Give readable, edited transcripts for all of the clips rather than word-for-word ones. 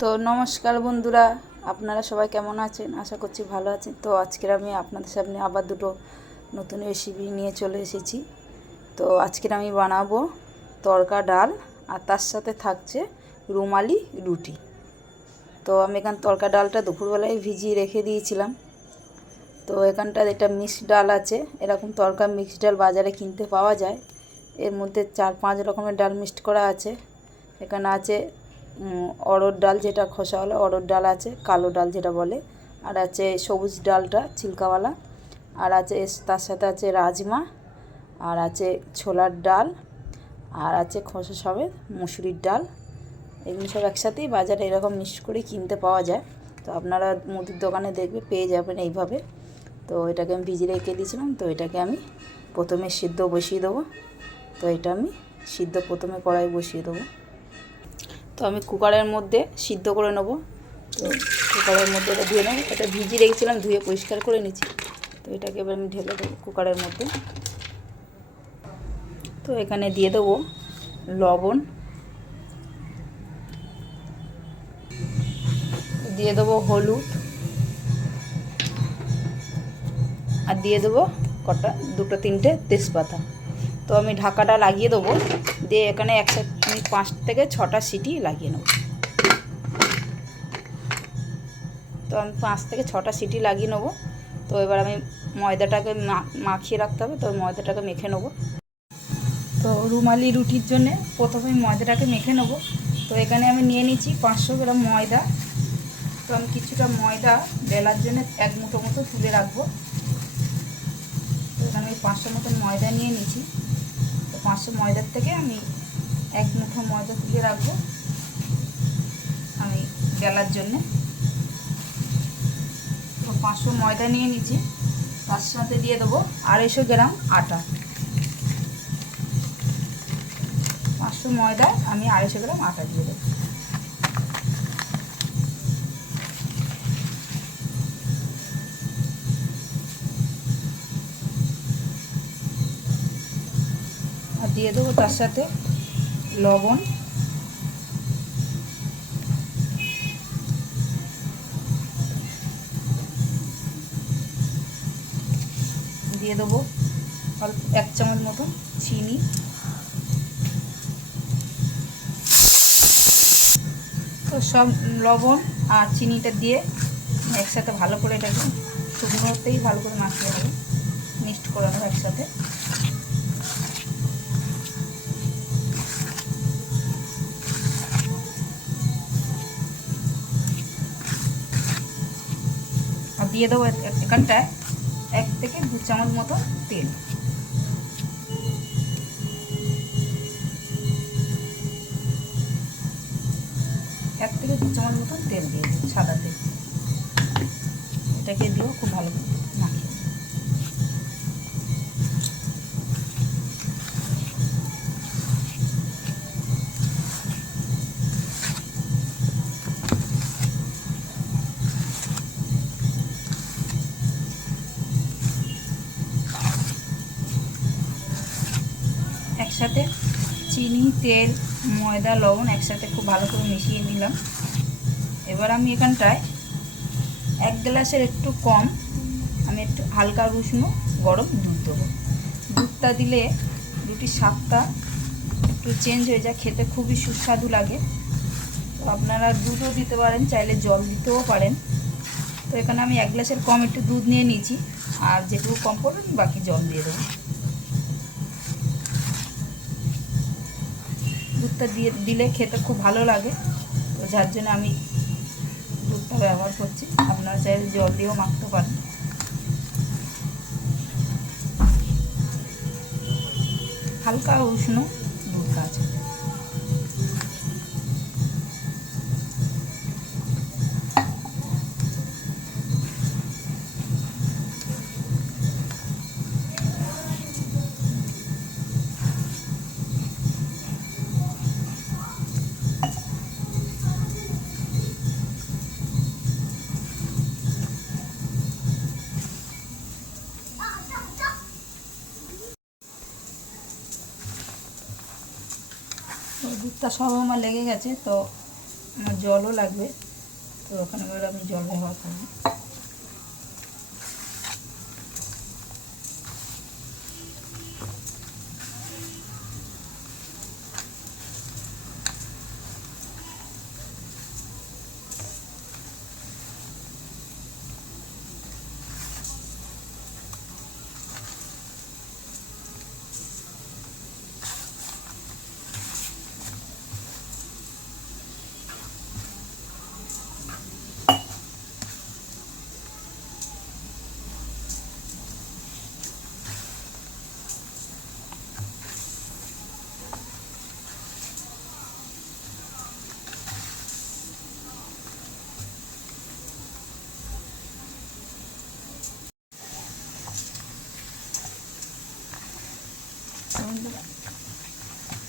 তো নমস্কার বন্ধুরা, আপনারা সবাই কেমন আছেন? আশা করছি ভালো আছেন। তো আজকের আমি আপনাদের সামনে আবার দুটো নতুন রেসিপি নিয়ে চলে এসেছি। তো আজকের আমি বানাবো তড়কা ডাল, আর তার সাথে থাকছে রুমালি রুটি। তো আমি এখান তড়কা ডালটা দুপুরবেলায় ভিজিয়ে রেখে দিয়েছিলাম। তো এখানটা এটা মিক্সড ডাল আছে, এরকম তড়কা মিক্সড ডাল বাজারে কিনতে পাওয়া যায়। এর মধ্যে 4-5 রকমের ডাল মিক্সড করা আছে। এখানে আছে অড়হর ডাল, যেটা খোসাওয়ালা অড়হর ডাল আছে, কালো ডাল যেটা বলে, আর আছে সবুজ ডালটা ছিলকাওয়ালা, আর আছে তার সাথে আছে রাজমা, আর আছে ছোলার ডাল, আর আছে খোসা সমেত মুসুরির ডাল। এগুলো সব একসাথেই বাজারে এরকম মিক্সড করে কিনতে পাওয়া যায়। তো আপনারা মুদির দোকানে দেখবে পেয়ে যাবেন এইভাবে। তো এটাকে আমি ভিজিয়ে রেখে দিয়েছিলাম। তো এটাকে আমি প্রথমে সিদ্ধ বসিয়ে দেবো। তো এটা আমি সিদ্ধ প্রথমে কড়াই বসিয়ে দেবো। তো আমি কুকারের মধ্যে সিদ্ধ করে নেব। তো কুকারের মধ্যে এটা ধুয়ে নেব। এটা ভিজিয়ে রেখেছিলাম, ধুয়ে পরিষ্কার করে নিচ্ছি। তো এটাকে এবার আমি ঢেলে দেবো কুকারের মধ্যে। তো এখানে দিয়ে দেবো লবণ, দিয়ে দেবো হলুদ, আর দিয়ে দেবো কটা 2-3টে তেজপাতা। তো আমি ঢাকাটা লাগিয়ে দেবো, দিয়ে এখানে একসাথে আমি 5 থেকে 6টা সিটি লাগিয়ে নেব। তো আমি 5 থেকে 6টা সিটি লাগিয়ে নেবো। তো এবার আমি ময়দাটাকে মাখিয়ে রাখতে হবে। তো ময়দাটাকে মেখে নেবো। তো রুমালি রুটির জন্যে প্রথমে ময়দাটাকে মেখে নেব। তো এখানে আমি নিয়ে নিচ্ছি 500 গ্রাম ময়দা। তো আমি কিছুটা ময়দা বেলার জন্য 1 মুঠো মতো তুলে রাখবো। তো এখানে আমি 500 মতন ময়দা নিয়ে নিচ্ছি। তো 500 ময়দার থেকে আমি 1 মুঠো ময়দা তুলে রাখবো আমি বেলার জন্যে। তো 500 ময়দা নিয়ে নিচ্ছি, তার সাথে দিয়ে দেবো 250 গ্রাম আটা। 500 ময়দায় আমি 250 গ্রাম আটা দিয়ে দেবো। আর দিয়ে দেবো তার সাথে লবণ, দিয়ে দেবো অল্প 1 চামচ মতো চিনি, তো সব লবণ আর চিনিটা দিয়ে একসাথে ভালো করে এটাকে শুকনোতেই ভালো করে মাখিয়ে হবে, মিক্সড করে নেবো একসাথে। আর দিয়ে দেবো এখানটায় 1 থেকে 2 চামচ মতো তেল। এক থেকে 2 চামচ মতো তেল দিয়ে দেবো, সাদা তেল। এটাকে দিয়েও খুব ভালো করে মাখিয়ে। একসাথে চিনি, তেল, ময়দা, লবণ একসাথে খুব ভালো করে মিশিয়ে নিলাম। এবার আমি এখানটায় 1 গ্লাসের একটু কম আমি একটু হালকা উষ্ণ গরম দুধ দেবো। দুধটা দিলে রুটির স্বাদটা একটু চেঞ্জ হয়ে যায়, খেতে খুবই সুস্বাদু লাগে। তো আপনারা দুধও দিতে পারেন, চাইলে জল দিতেও পারেন। তো এখানে আমি 1 গ্লাসের কম একটু দুধ নিয়ে নিয়েছি, আর যেটুকু কম পড়বে বাকি জল দিয়ে দেবো। দুধটা দিলে খেতে খুব ভালো লাগে, তো যার জন্য আমি দুধটা ব্যবহার করছি। আপনারা চাইলে জল দিয়েও মাখতে পারেন। হালকা উষ্ণ দুধ আছে। তো দুধটা সব আমার লেগে গেছে। তো আমার জলও লাগবে, তো ওখানে এবার আমি জল ব্যবহার করবো।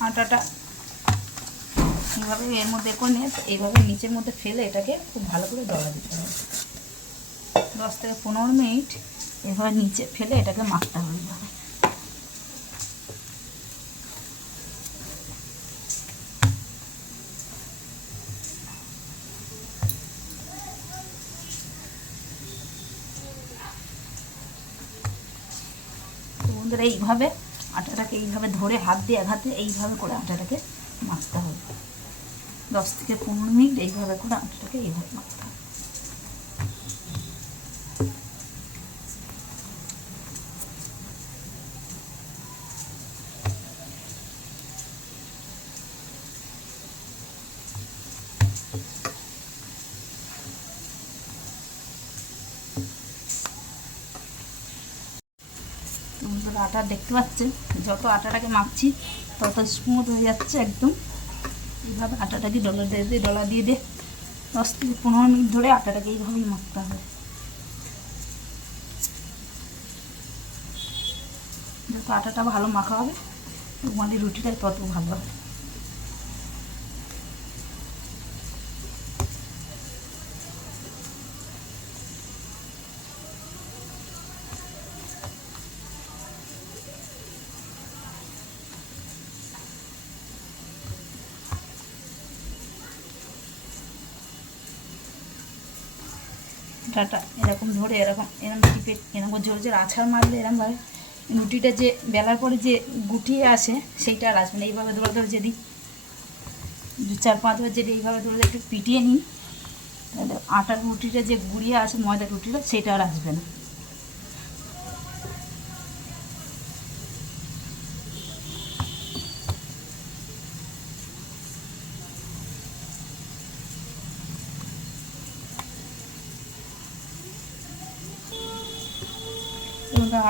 আটাটা এইভাবে এর মধ্যে করে নিয়ে এইভাবে নিচের মধ্যে ফেলে এটাকে খুব ভালো করে দলা দিতে হবে। 10 থেকে 15 মিনিট এভাবে নিচে ফেলে এটাকে মাখতে হবে। এইভাবে বন্ধুরা এইভাবে আটাটাকে এইভাবে ধরে হাত দিয়ে এক হাতে এইভাবে করে আটাটাকে মাখতে হবে। 10 থেকে 15 মিনিট এইভাবে করে আটাটাকে এইভাবে মাখতে হবে। আটা দেখতে পাচ্ছেন, যত আটাটাকে মাখছি তত স্মুথ হয়ে যাচ্ছে একদম। এইভাবে আটাটাকে ডলা দিয়ে 10 থেকে 15 মিনিট ধরে আটাটাকে এইভাবেই মাখতে হবে। যত আটাটা ভালো মাখা হবে মানে রুটিটা তত ভালো হবে। আটাটা এরকম ধরে এরকম টিপে এরকম জোর জোর আছাড় মারলে এরকমভাবে রুটিটা যে বেলার পরে যে গুটিয়ে আসে সেইটা আর আসবে না। এইভাবে ধরে যদি 4-5 বার যদি এইভাবে ধরে একটু পিটিয়ে নিই তাহলে আটার রুটিটা যে গুড়িয়ে আসে ময়দার রুটিটা সেটা আর আসবে না।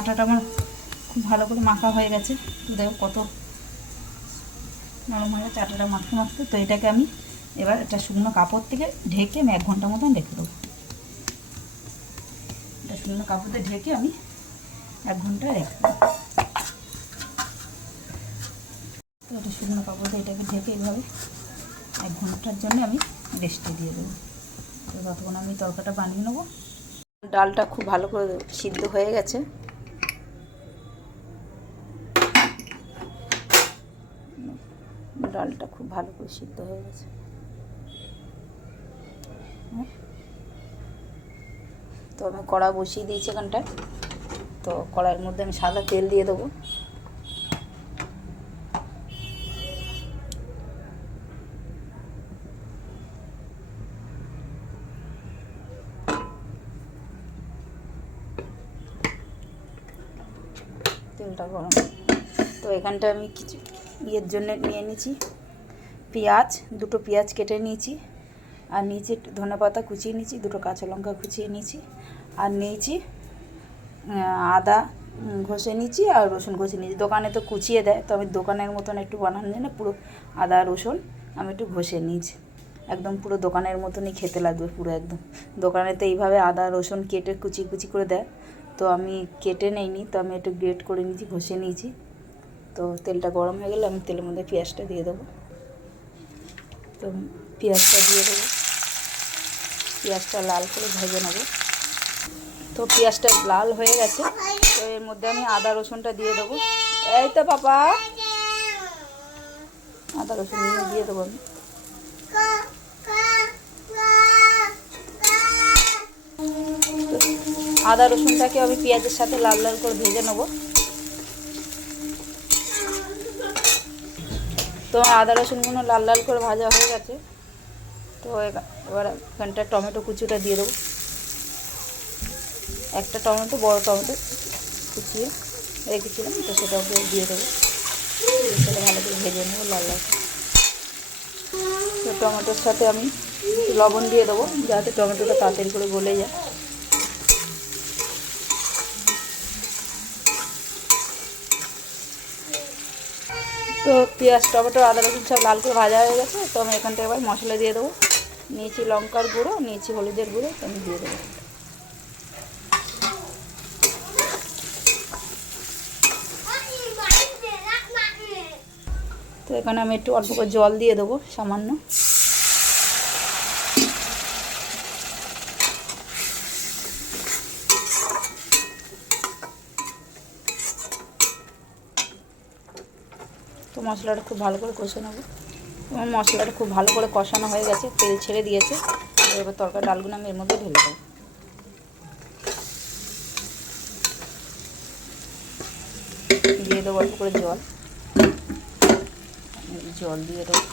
আটাটা আমার খুব ভালো করে মাখা হয়ে গেছে। তো দেখো কত নরম হয়ে গেছে আটাটা মাখতে। তো এটাকে আমি এবার একটা শুকনো কাপড় থেকে ঢেকে আমি 1 ঘন্টা মতন রেখে দেবো। এটা শুকনো কাপড়ে ঢেকে আমি 1 ঘন্টা রেখে দেবো। তো এটা শুকনো কাপড়ে এটাকে ঢেকে এইভাবে 1 ঘন্টার জন্য আমি রেস্টে দিয়ে দেবো। তো ততক্ষণ আমি তরকাটা বানিয়ে নেবো। ডালটা খুব ভালো করে সিদ্ধ হয়ে গেছে। ডালটা খুব ভালো করে সিদ্ধ হয়ে গেছে। তো আমি কড়া বসিয়ে দিয়েছি এখানটায়। তো কড়াইয়ের মধ্যে আমি সাদা তেল দিয়ে দেবো। তেলটা গরম। তো এখানটা আমি কিছু ইয়ের জন্য নিয়ে নিয়েছি পেঁয়াজ, 2টো পেঁয়াজ কেটে নিয়েছি, আর নিচে ধনেপাতা কুচিয়ে নিয়েছি, 2টো কাঁচা লঙ্কা কুচিয়ে নিয়েছি, আর নিয়েছি আদা ঘষে নিয়েছি আর রসুন ঘষে নিয়েছি। দোকানে তো কুচিয়ে দেয়, তো আমি দোকানের মতন একটু বানানোর জন্য পুরো আদা রসুন আমি একটু ঘষে নিয়েছি। একদম পুরো দোকানের মতনই খেতে লাগবে পুরো একদম। দোকানে তো এইভাবে আদা রসুন কেটে কুচি করে দেয়, তো আমি কেটে নেইনি, তো আমি একটু গ্রেট করে নিয়েছি, ঘষে নিয়েছি। তো তেলটা গরম হয়ে গেলে আমি তেলের মধ্যে পেঁয়াজটা দিয়ে দেবো। তো পেঁয়াজটা দিয়ে দেবো, পেঁয়াজটা লাল করে ভেজে নেবো। তো পেঁয়াজটা লাল হয়ে গেছে, তো এর মধ্যে আমি আদা রসুনটা দিয়ে দেবো। এই তো পাপা, আদা রসুন দিয়ে দেবো আমি। আদা রসুনটাকে আমি পেঁয়াজের সাথে লাল লাল করে ভেজে নেব। তো আদা রসুনগুলো লাল লাল করে ভাজা হয়ে গেছে। তো এবার এখানটা টমেটো কুচিটা দিয়ে দেবো। একটা টমেটো, বড় টমেটো কুচিয়ে রেখেছিলাম, তো সেটাকে দিয়ে দেবো। সেটা ভালো করে ভেজে নেবো লাল লাল। তো টমেটোর সাথে আমি লবণ দিয়ে দেবো যাতে টমেটোটা তাড়াতাড়ি করে গলে যায়। তো পেঁয়াজ, টমেটো, আদা রসুন সব লাল করে ভাজা হয়ে গেছে। তো আমি এখান থেকে এবার মশলা দিয়ে দেবো। নিয়েছি লঙ্কার গুঁড়ো, নিয়েছি হলুদের গুঁড়ো, তো আমি দিয়ে দেবো। তো এখানে আমি একটু অল্প করে জল দিয়ে দেবো সামান্য। তো মশলাটা খুব ভালো করে কষে নেবো। আমার মশলাটা খুব ভালো করে কষানো হয়ে গেছে, তেল ছেড়ে দিয়েছে। এবার তরকারি ডালগুলো আমি এর মধ্যে ঢেলে দেবো। দিয়ে দেবো অল্প করে জল, জল দিয়ে দেবো।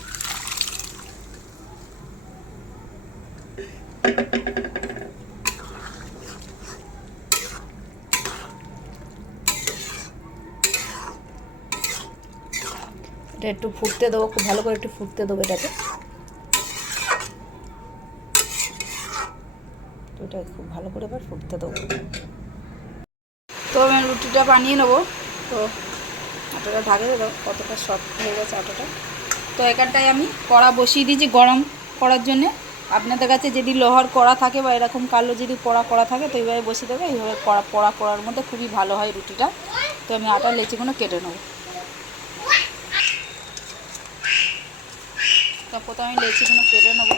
এটা একটু ফুটতে দেবো, খুব ভালো করে একটু ফুটতে দেবো এটাকে। তো এটা খুব ভালো করে এবার ফুটতে দেবো। তো আমি রুটিটা বানিয়ে নেবো। তো আটাটা ঢাকে দেবো, কতটা সফট হয়ে গেছে আটাটা। তো এখানটায় আমি কড়া বসিয়ে দিয়েছি গরম করার জন্যে। আপনাদের কাছে যদি লোহার কড়া থাকে বা এরকম কালো যদি কড়া থাকে তো এইভাবে বসিয়ে দেবে। এইভাবে কড়ার মধ্যে খুবই ভালো হয় রুটিটা। তো আমি আটার লেচিগুলো কেটে নেবো। তো প্রথমে আমি লেচিগুলো কেটে নেবো।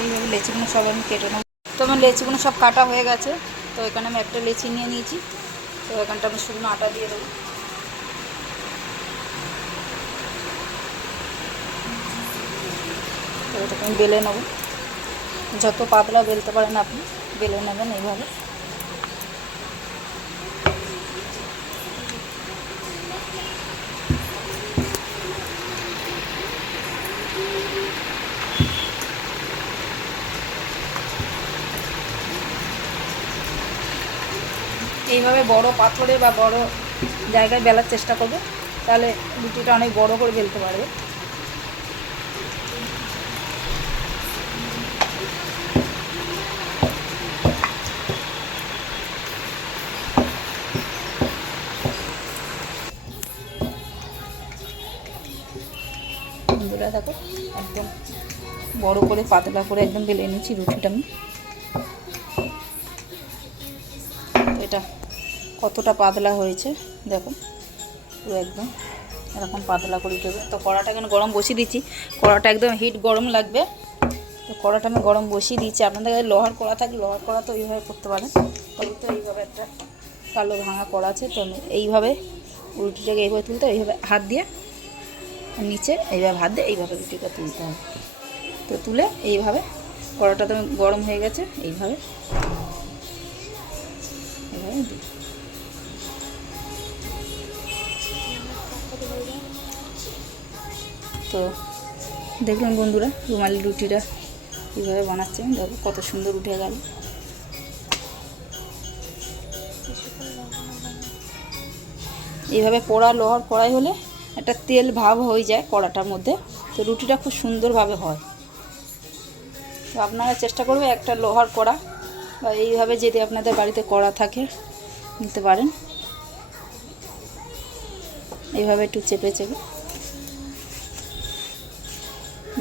এইভাবে লেচিগুলো সব আমি কেটে নেবো। তো আমার লেচিগুলো সব কাটা হয়ে গেছে। তো এখানে আমি একটা লেচি নিয়ে নিয়েছি। তো এখানটা আমি শুকনো আটা দিয়ে দেবো। তো এটাকে আমি বেলে নেবো। যত পাতলা বেলতে পারেন আপনি বেলে নেবেন এইভাবে। এইভাবে বড় পাথরে বা বড় জায়গায় বেলার চেষ্টা করবে, তাহলে রুটিটা অনেক বড় করে বেলতে পারবে। বন্ধুরা দেখো, একদম বড় করে পাতলা করে একদম বেলে নিচ্ছি রুটিটা আমি। এটা কতটা পাতলা হয়েছে দেখো, পুরো একদম এরকম পাতলা করে দেবে। তো কড়াটা এখানে গরম বসিয়ে দিচ্ছি। কড়াটা একদম হিট গরম লাগবে। তো কড়াটা আমি গরম বসিয়ে দিচ্ছি। আপনাদের কাছে লোহার কড়া থাকে, লোহার কড়া তো এইভাবে করতে পারেন। তবে তো এইভাবে একটা কালো ভাঙা কড়া আছে। তো আমি এইভাবে রুটিটাকে এইভাবে তুলতে, এইভাবে হাত দিয়ে নিচে এইভাবে হাত দিয়ে এইভাবে রুটিটা তুলতে হবে। তো তুলে এইভাবে কড়াটা তো গরম হয়ে গেছে, এইভাবে দিই। তো দেখলাম বন্ধুরা রুমালি রুটিটা কীভাবে বানাচ্ছে, দেখো কত সুন্দর উঠে গেল। এইভাবে পোড়া লোহার কড়াই হলে একটা তেল ভাব হয়ে যায় কড়াটার মধ্যে, তো রুটিটা খুব সুন্দরভাবে হয়। তো আপনারা চেষ্টা করবে একটা লোহার কড়া বা এইভাবে যদি আপনাদের বাড়িতে কড়া থাকে নিতে পারেন। এইভাবে একটু চেপে চেপে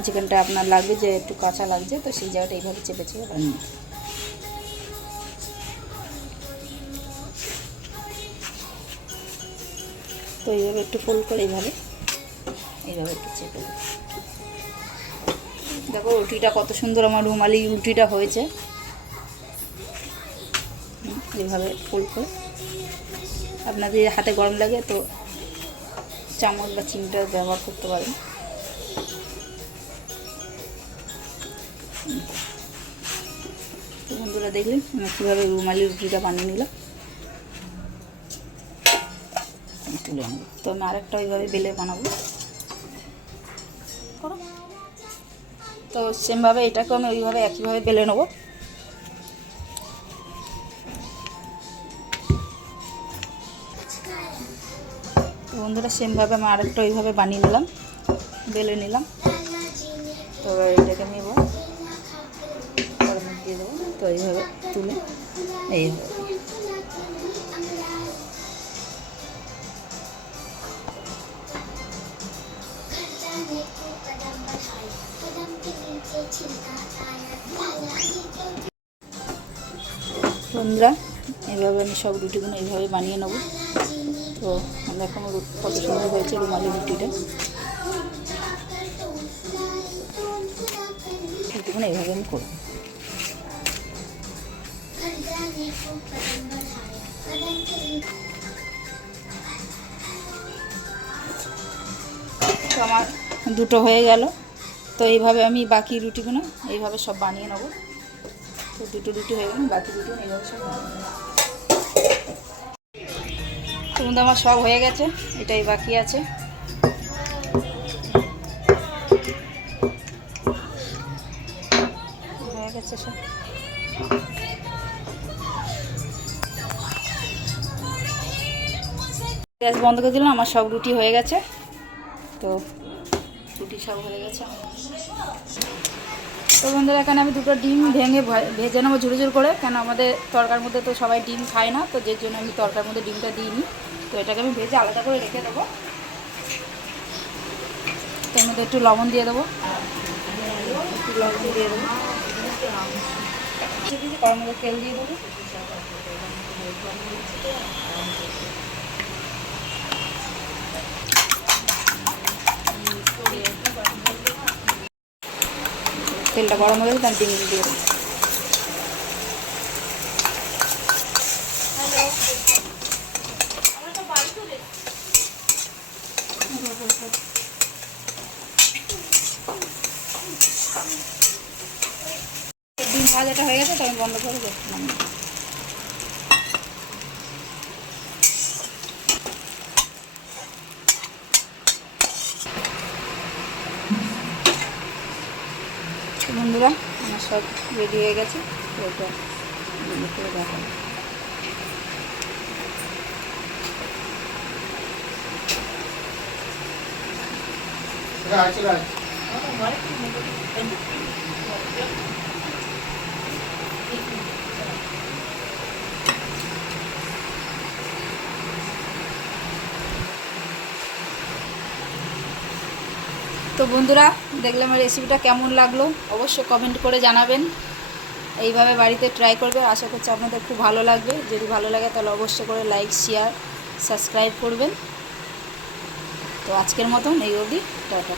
যেখানটা আপনার লাগবে, যে একটু কাঁচা লাগছে, তো সেই জায়গাটা এইভাবে চেপে চেপে বানিয়ে। তো এইভাবে একটু ফোল্ড করে এইভাবে একটু চেপে দেবো। দেখো রুটিটা কত সুন্দর আমার রুমালি রুটিটা হয়েছে। এইভাবে ফোল্ড করে, আপনাদের হাতে গরম লাগে তো চামচ বা চিমটা ব্যবহার করতে পারেন। তো বন্ধুরা দেখলেন আমি কীভাবে রুমালি রুটিটা বানিয়ে নিলাম। তুলে আনবো, তো আমি আরেকটা ওইভাবে বেলে বানাবো। তো সেমভাবে এটাকে আমি ওইভাবে একইভাবে বেলে নেবো। তো বন্ধুরা সেমভাবে আমি আরেকটা ওইভাবে বানিয়ে নিলাম, বেলে নিলাম। তো এটাকে আমি এবার গরমে দিয়ে দেবো। তো এইভাবে তুলে এইভাবে বন্ধুরা এইভাবে আমি সব রুটিগুলো এইভাবে বানিয়ে নেব। তো দেখো কত সুন্দর হয়েছে রুমালি রুটিটা। রুটিগুলো এইভাবে আমি করব। তো আমার দুটো হয়ে গেল। তো এইভাবে আমি বাকি রুটিগুলো এইভাবে সব বানিয়ে নেব। তো দুটো রুটি হয়ে গেল, বাকি রুটি এইভাবে সব বানিয়ে নেব। তো বন্ধু আমার সব হয়ে গেছে, এটাই বাকি আছে। হয়ে গেছে সব। গ্যাস বন্ধ করে দিলাম, আমার সব রুটি হয়ে গেছে। তো রুটি সব হয়ে গেছে। তো বন্ধুরা এখানে আমি দুটো ডিম ভেঙে ভেজে নেবো ঝুড়ো ঝুড়ো করে, কেন আমাদের তরকার মধ্যে তো সবাই ডিম খায় না, তো যে জন্য আমি তরকার মধ্যে ডিমটা দিইনি। তো এটাকে আমি ভেজে আলাদা করে রেখে দেবো। তো এর মধ্যে একটু লবণ দিয়ে দেবো, একটু লবণ দিয়ে দেবো, কড়ার মধ্যে তেল দিয়ে দেবো। তেলটা গরম হয়ে গেলে তার ডিম দিয়ে দেবো। ডিম ভাজাটা হয়ে গেছে, তো আমি বন্ধ করে দেখলাম। বন্ধুরা আমার সব রেডি হয়ে গেছে। ওইটা করে দেখাবো। তো বন্ধুরা দেখলাম আমার রেসিপিটা কেমন লাগলো অবশ্যই কমেন্ট করে জানাবেন। এইভাবে বাড়িতে ট্রাই করবে, আশা করছি আপনাদের খুব ভালো লাগবে। যদি ভালো লাগে তাহলে অবশ্যই করে লাইক শেয়ার সাবস্ক্রাইব করবেন। তো আজকের মতন এই অবধি, টাটা।